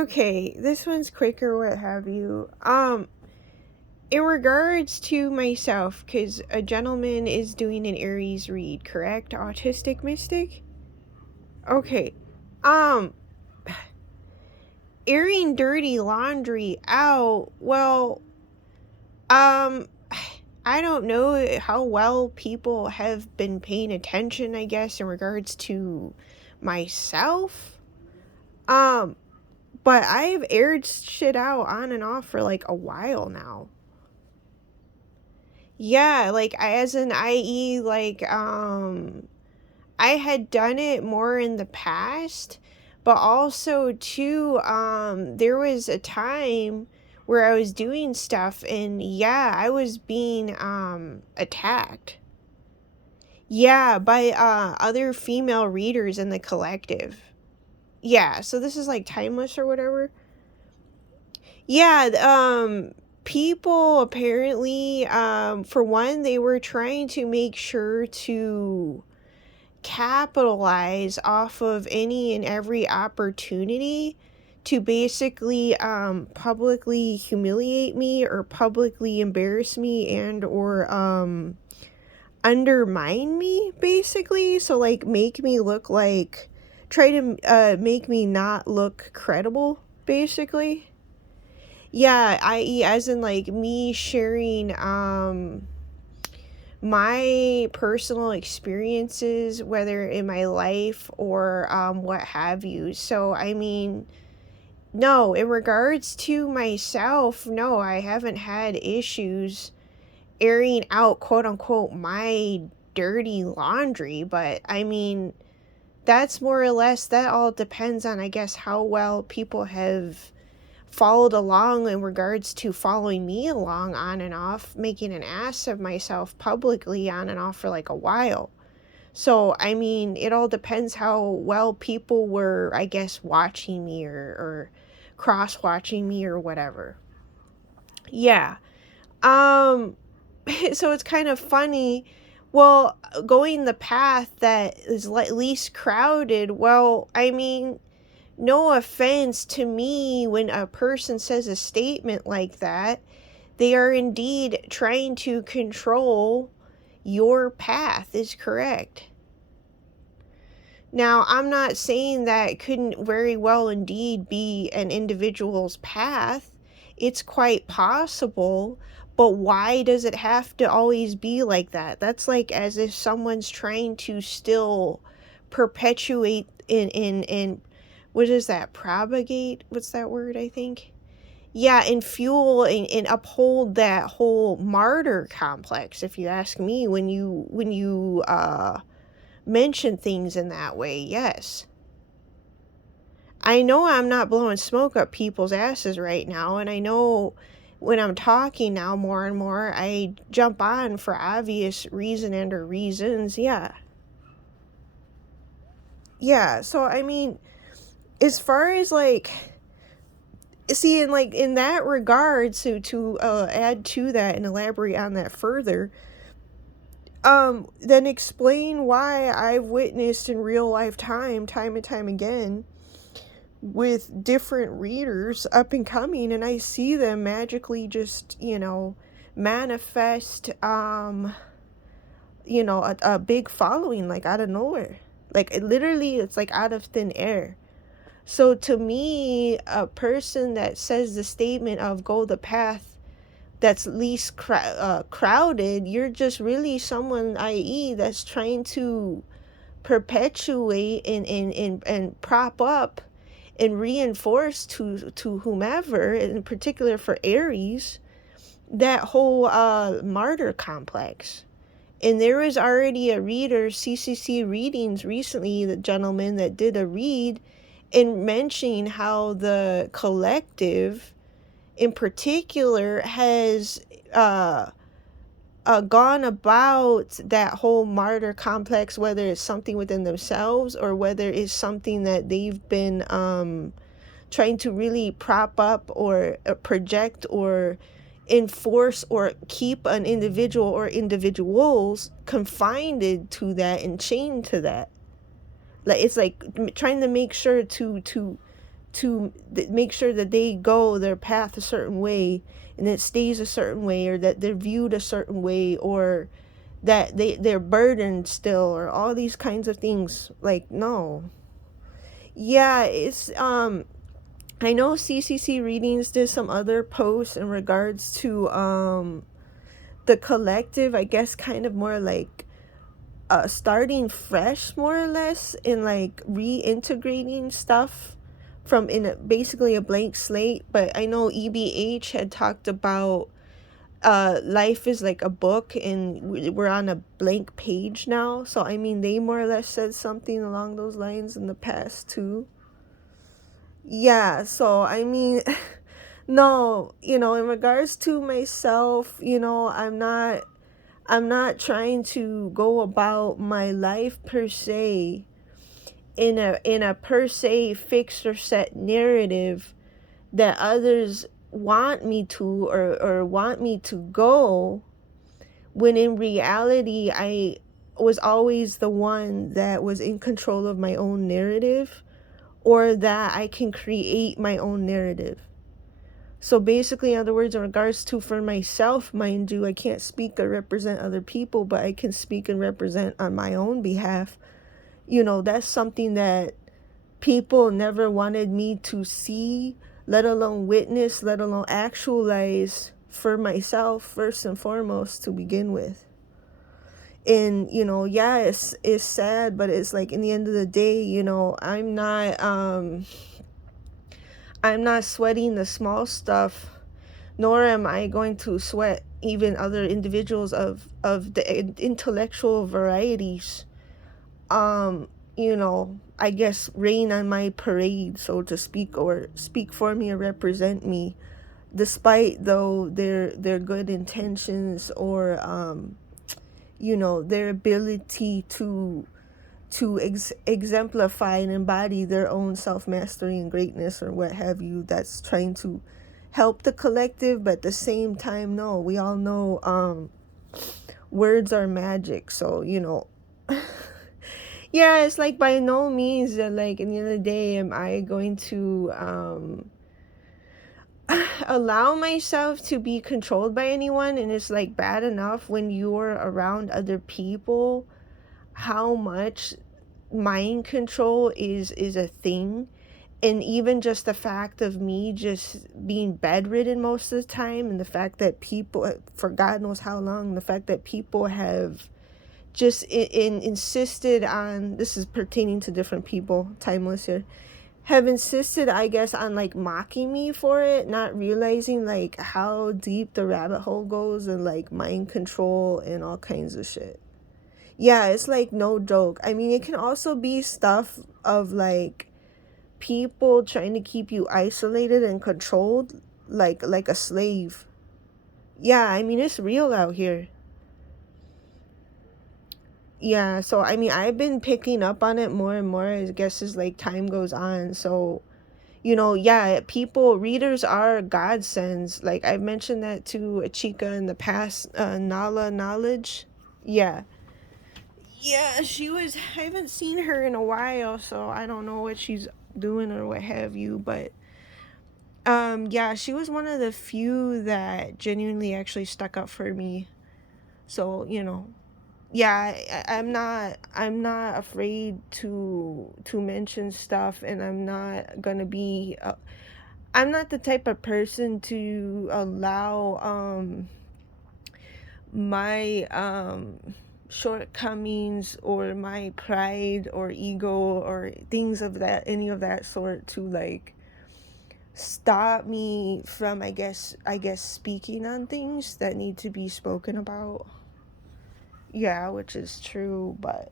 Okay, this one's quicker, what have you. In regards to myself, because a gentleman is doing an Aries read, correct? Autistic mystic? Okay. Um, airing dirty laundry out, well, um, I don't know how well people have been paying attention, I guess, in regards to myself. Um, but I've aired shit out on and off for like a while now. Yeah, like as an IE, like I had done it more in the past, but also too, there was a time where I was doing stuff and yeah, I was being attacked. Yeah, by other female readers in the collective. Yeah, so this is like timeless or whatever. Yeah, people apparently, for one, they were trying to make sure to capitalize off of any and every opportunity to basically publicly humiliate me or publicly embarrass me and or undermine me basically, so like make me look like try to make me not look credible basically. Yeah, i.e. as in like me sharing my personal experiences, whether in my life or what have you. So, I mean, no, in regards to myself, no, I haven't had issues airing out quote unquote my dirty laundry, but I mean, that's more or less, that all depends on, I guess, how well people have followed along in regards to following me along on and off, making an ass of myself publicly on and off for like a while. So, I mean, it all depends how well people were, I guess, watching me or cross watching me or whatever. Yeah. Um, so it's kind of funny. Well, going the path that is least crowded, well, I mean, no offense to me, when a person says a statement like that, they are indeed trying to control your path, is correct. Now, I'm not saying that couldn't very well indeed be an individual's path. It's quite possible, but why does it have to always be like that? That's like as if someone's trying to still perpetuate in what is that? Propagate? What's that word, I think? Yeah, and fuel and uphold that whole martyr complex, if you ask me, when you mention things in that way, yes. I know I'm not blowing smoke up people's asses right now, and I know when I'm talking now more and more, I jump on for obvious reason and or reasons, yeah. Yeah, so I mean, as far as like, see, in like in that regard, so to add to that and elaborate on that further, then explain why I've witnessed in real life time and time again with different readers up and coming, and I see them magically just, manifest a big following like out of nowhere. Like literally it's like out of thin air. So to me, a person that says the statement of go the path that's least crowded, you're just really someone, i.e., that's trying to perpetuate and prop up and reinforce to whomever, in particular for Aries, that whole martyr complex. And there was already a reader, CCC Readings recently, the gentleman that did a read and mentioning how the collective in particular has gone about that whole martyr complex, whether it's something within themselves or whether it's something that they've been trying to really prop up or project or enforce or keep an individual or individuals confined to that and chained to that. Like it's like trying to make sure to to make sure that they go their path a certain way and it stays a certain way, or that they're viewed a certain way, or that they're burdened still, or all these kinds of things. Like, no. Yeah, it's I know CCC Readings did some other posts in regards to the collective, I guess, kind of more like starting fresh, more or less, in like reintegrating stuff from basically a blank slate. But I know EBH had talked about life is like a book and we're on a blank page now. So I mean, they more or less said something along those lines in the past too. Yeah, so I mean, no, in regards to myself, I'm not trying to go about my life per se in a per se fixed or set narrative that others want me to, or want me to go, when in reality I was always the one that was in control of my own narrative, or that I can create my own narrative. So basically, in other words, in regards to for myself, mind you, I can't speak or represent other people, but I can speak and represent on my own behalf. That's something that people never wanted me to see, let alone witness, let alone actualize for myself, first and foremost, to begin with. And yeah, it's sad, but it's like, in the end of the day, I'm not sweating the small stuff, nor am I going to sweat even other individuals of the intellectual varieties. I guess rain on my parade, so to speak, or speak for me or represent me, despite though their good intentions, or their ability to exemplify and embody their own self-mastery and greatness, or what have you, that's trying to help the collective. But at the same time, no, we all know words are magic. So yeah, it's like, by no means that, like, in the end of the day, am I going to allow myself to be controlled by anyone. And it's like bad enough when you're around other people how much mind control is a thing. And even just the fact of me just being bedridden most of the time, and the fact that people, for God knows how long, the fact that people have just insisted on, this is pertaining to different people, timeless here, have insisted, I guess, on like mocking me for it, not realizing like how deep the rabbit hole goes, and like mind control and all kinds of shit. Yeah, it's like no joke. I mean, it can also be stuff of like people trying to keep you isolated and controlled, like a slave. Yeah, I mean, it's real out here. Yeah, so I mean, I've been picking up on it more and more, I guess, as like time goes on. So yeah, readers are godsends. Like, I've mentioned that to a chica in the past, Nala Knowledge. Yeah. Yeah, I haven't seen her in a while, so I don't know what she's doing or what have you, but yeah, she was one of the few that genuinely actually stuck up for me. So, yeah, I'm not afraid to mention stuff, and I'm not the type of person to allow my shortcomings, or my pride or ego, or things of that, any of that sort, to like stop me from, I guess speaking on things that need to be spoken about. Yeah, which is true, but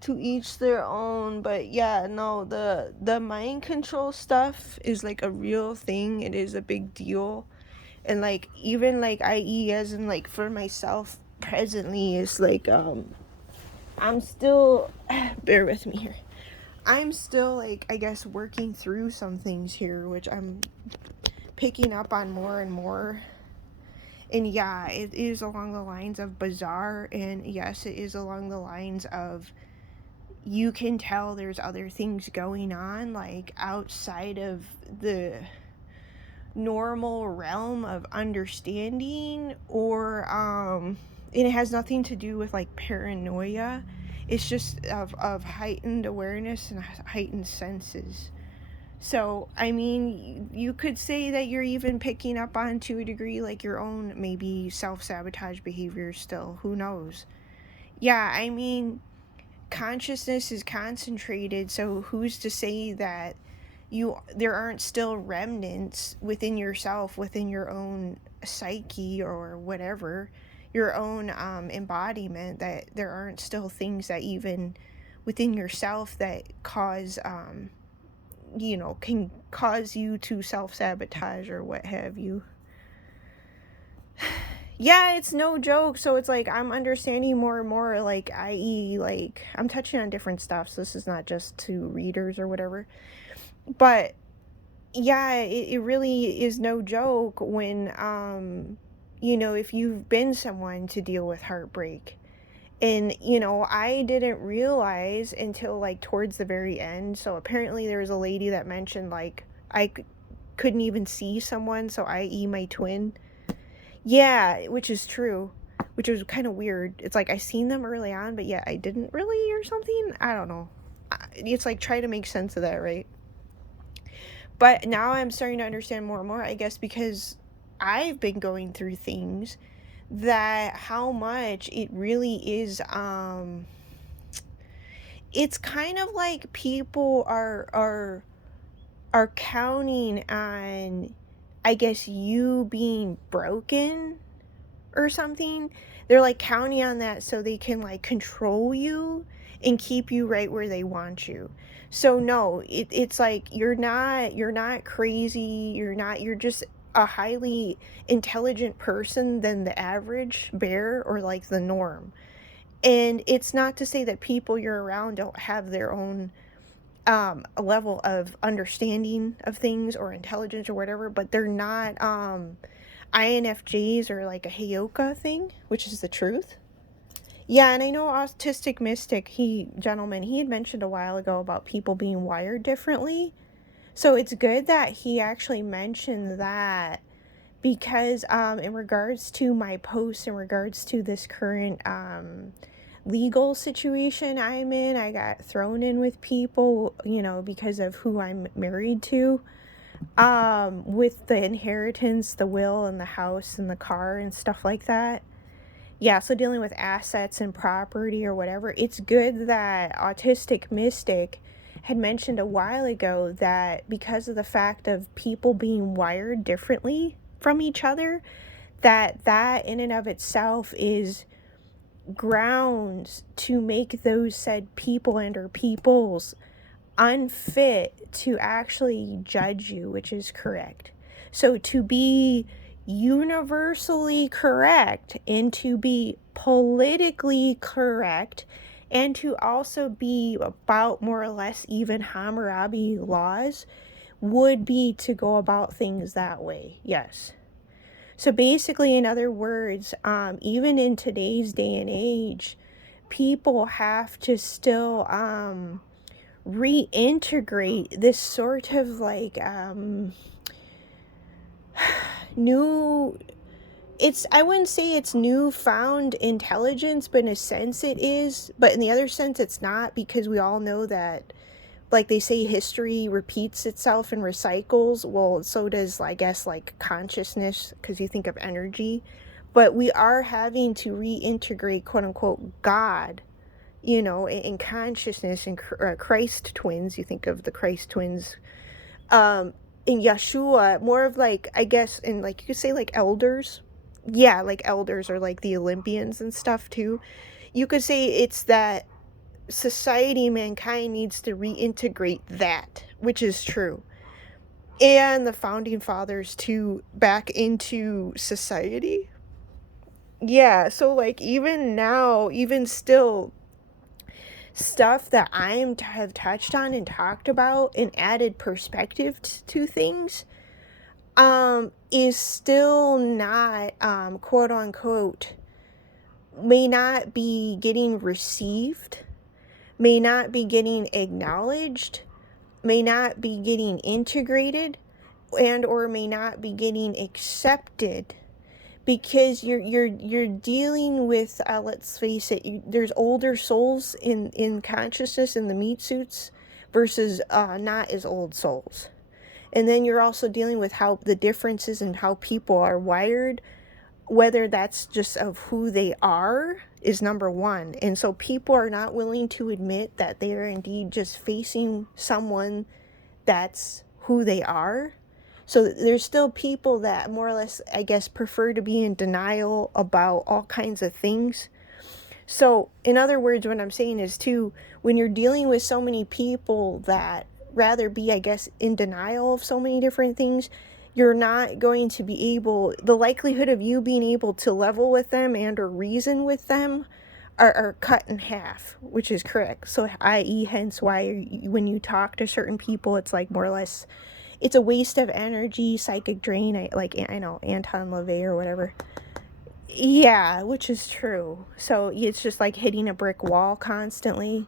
to each their own. But yeah, no, the mind control stuff is like a real thing. It is a big deal. And like, even like, i.e., as in like, for myself presently, it's like I'm still bear with me here. I'm still, like, I guess, working through some things here, which I'm picking up on more and more. And yeah, it is along the lines of bizarre, and yes, it is along the lines of you can tell there's other things going on, like outside of the normal realm of understanding, or and it has nothing to do with like paranoia. It's just of heightened awareness and heightened senses. So I mean, you could say that you're even picking up on, to a degree, like your own maybe self-sabotage behavior still, who knows. Yeah, I mean, consciousness is concentrated, so who's to say that there aren't still remnants within yourself, within your own psyche or whatever, your own embodiment, that there aren't still things that even within yourself that cause can cause you to self-sabotage or what have you. Yeah, it's no joke. So it's like I'm understanding more and more, like, i.e., like, I'm touching on different stuff, so this is not just to readers or whatever. But yeah, it really is no joke when, if you've been someone to deal with heartbreak. And, I didn't realize until, like, towards the very end. So apparently there was a lady that mentioned, like, couldn't even see someone, so i.e. my twin. Yeah, which is true, which was kind of weird. It's like I seen them early on, but yet I didn't really, or something. I don't know. It's like try to make sense of that, right? But now I'm starting to understand more and more, I guess, because I've been going through things, that how much it really is, it's kind of like people are counting on, I guess, you being broken or something. They're like counting on that so they can like control you and keep you right where they want you. So no, it's like you're not crazy, you're just a highly intelligent person than the average bear, or like the norm. And it's not to say that people you're around don't have their own a level of understanding of things or intelligence or whatever, but they're not INFJs or like a Heyoka thing, which is the truth. Yeah, and I know Autistic Mystic, he had mentioned a while ago about people being wired differently. So it's good that he actually mentioned that, because in regards to my post, in regards to this current legal situation I'm in, I got thrown in with people, because of who I'm married to, with the inheritance, the will, and the house and the car and stuff like that. Yeah, so dealing with assets and property or whatever. It's good that Autistic Mystic had mentioned a while ago that because of the fact of people being wired differently from each other, that in and of itself is grounds to make those said people and or peoples unfit to actually judge you, which is correct. So to be universally correct, and to be politically correct, and to also be about more or less even Hammurabi laws, would be to go about things that way. Yes. So basically, in other words, even in today's day and age, people have to still reintegrate this sort of like new, I wouldn't say it's newfound intelligence, but in a sense it is, but in the other sense it's not, because we all know that, like they say, history repeats itself and recycles. Well, so does, I guess, like consciousness, because you think of energy. But we are having to reintegrate, quote unquote, God, in consciousness, and Christ twins. You think of the Christ twins, in Yeshua, more of like, I guess, in like, you could say like elders. Yeah, like elders, or like the Olympians and stuff too. You could say it's that society, mankind needs to reintegrate that, which is true. And the founding fathers too, back into society. Yeah, so like even now, even still, stuff that have touched on and talked about and added perspective to things is still not, quote unquote, may not be getting received, may not be getting acknowledged, may not be getting integrated, and or may not be getting accepted, because you're dealing with, let's face it, there's older souls in consciousness in the meat suits versus not as old souls. And then you're also dealing with how the differences in how people are wired, whether that's just of who they are is number one. And so people are not willing to admit that they are indeed just facing someone that's who they are. So there's still people that more or less, I guess, prefer to be in denial about all kinds of things. So in other words, what I'm saying is too, when you're dealing with so many people that rather be, I guess, in denial of so many different things, you're not going to be able, the likelihood of you being able to level with them and or reason with them are cut in half, which is correct. So i.e. hence why when you talk to certain people, it's like more or less, it's a waste of energy, psychic drain. I know Anton LaVey or whatever. Yeah, which is true. So it's just like hitting a brick wall constantly.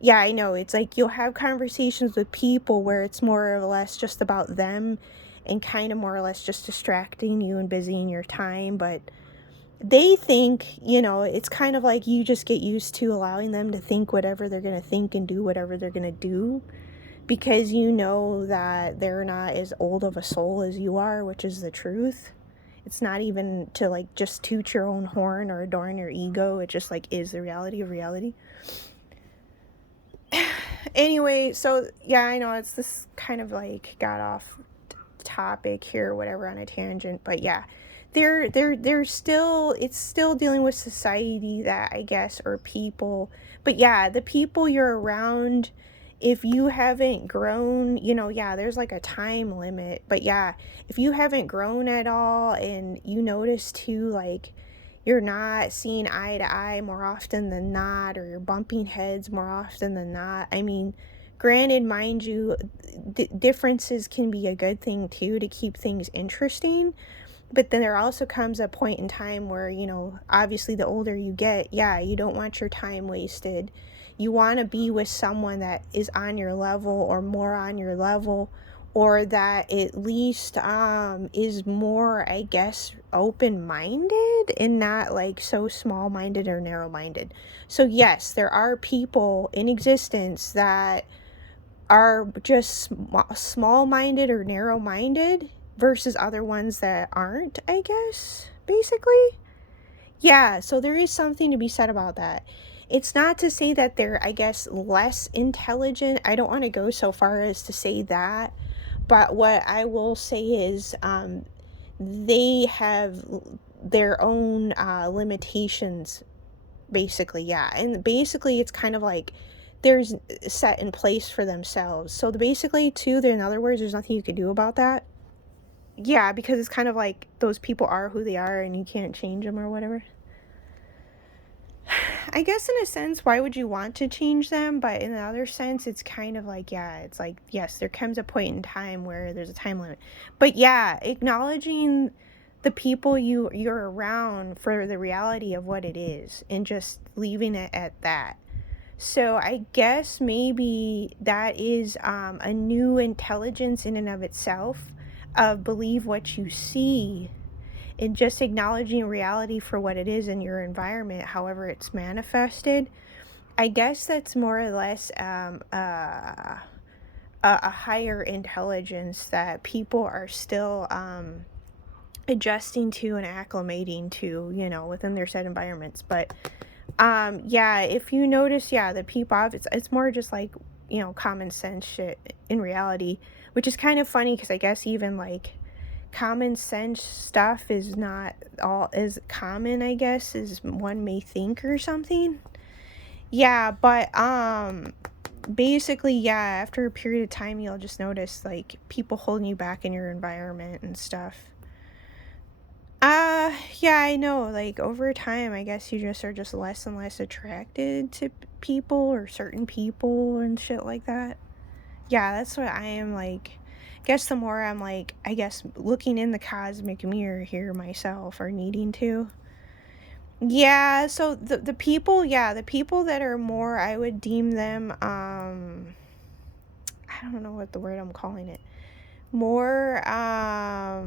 Yeah, I know. It's like you'll have conversations with people where it's more or less just about them and kind of more or less just distracting you and busying your time. But they think, it's kind of like you just get used to allowing them to think whatever they're going to think and do whatever they're going to do, because you know that they're not as old of a soul as you are, which is the truth. It's not even to like just toot your own horn or adorn your ego. It just like is the reality of reality. Anyway, so yeah, I know it's this kind of like got off topic here or whatever on a tangent, but yeah, they're still, it's still dealing with society that I guess, or people. But yeah, the people you're around, if you haven't grown, yeah, there's like a time limit, but yeah, if you haven't grown at all and you notice too, like you're not seeing eye to eye more often than not, or you're bumping heads more often than not. I mean, granted, mind you, differences can be a good thing too to keep things interesting. But then there also comes a point in time where, obviously the older you get, yeah, you don't want your time wasted. You want to be with someone that is on your level or more on your level, or that at least is more, I guess, open-minded and not like so small-minded or narrow-minded. So yes, there are people in existence that are just small-minded or narrow-minded versus other ones that aren't, I guess, basically. Yeah, so there is something to be said about that. It's not to say that they're, I guess, less intelligent. I don't want to go so far as to say that. But what I will say is they have their own limitations, basically, yeah. And basically, it's kind of like there's set in place for themselves. So basically, too, in other words, there's nothing you could do about that. Yeah, because it's kind of like those people are who they are and you can't change them or whatever. I guess in a sense, why would you want to change them? But in another sense, it's kind of like, yeah, it's like, yes, there comes a point in time where there's a time limit. But yeah, acknowledging the people you're around for the reality of what it is and just leaving it at that. So I guess maybe that is a new intelligence in and of itself, of believe what you see, and just acknowledging reality for what it is in your environment, however it's manifested. I guess that's more or less a higher intelligence that people are still adjusting to and acclimating to, within their set environments. But yeah, if you notice, yeah, the people, it's more just like, common sense shit in reality, which is kind of funny because I guess even like common sense stuff is not all as common, I guess, as one may think or something. Yeah, but basically, yeah, after a period of time you'll just notice like people holding you back in your environment and stuff. Yeah, I know, like over time I guess you just are just less and less attracted to people or certain people and shit like that. Yeah, that's what I am like. I guess the more I'm like, I guess, looking in the cosmic mirror here myself, or needing to. Yeah, so the people, yeah, the people that are more, I would deem them, I don't know what the word I'm calling it. More, I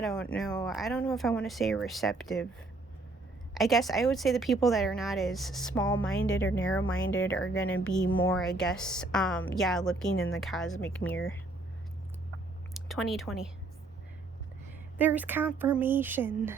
don't know. I don't know if I want to say receptive. I guess I would say the people that are not as small-minded or narrow-minded are gonna be more, I guess, yeah, looking in the cosmic mirror. 2020. There's confirmation.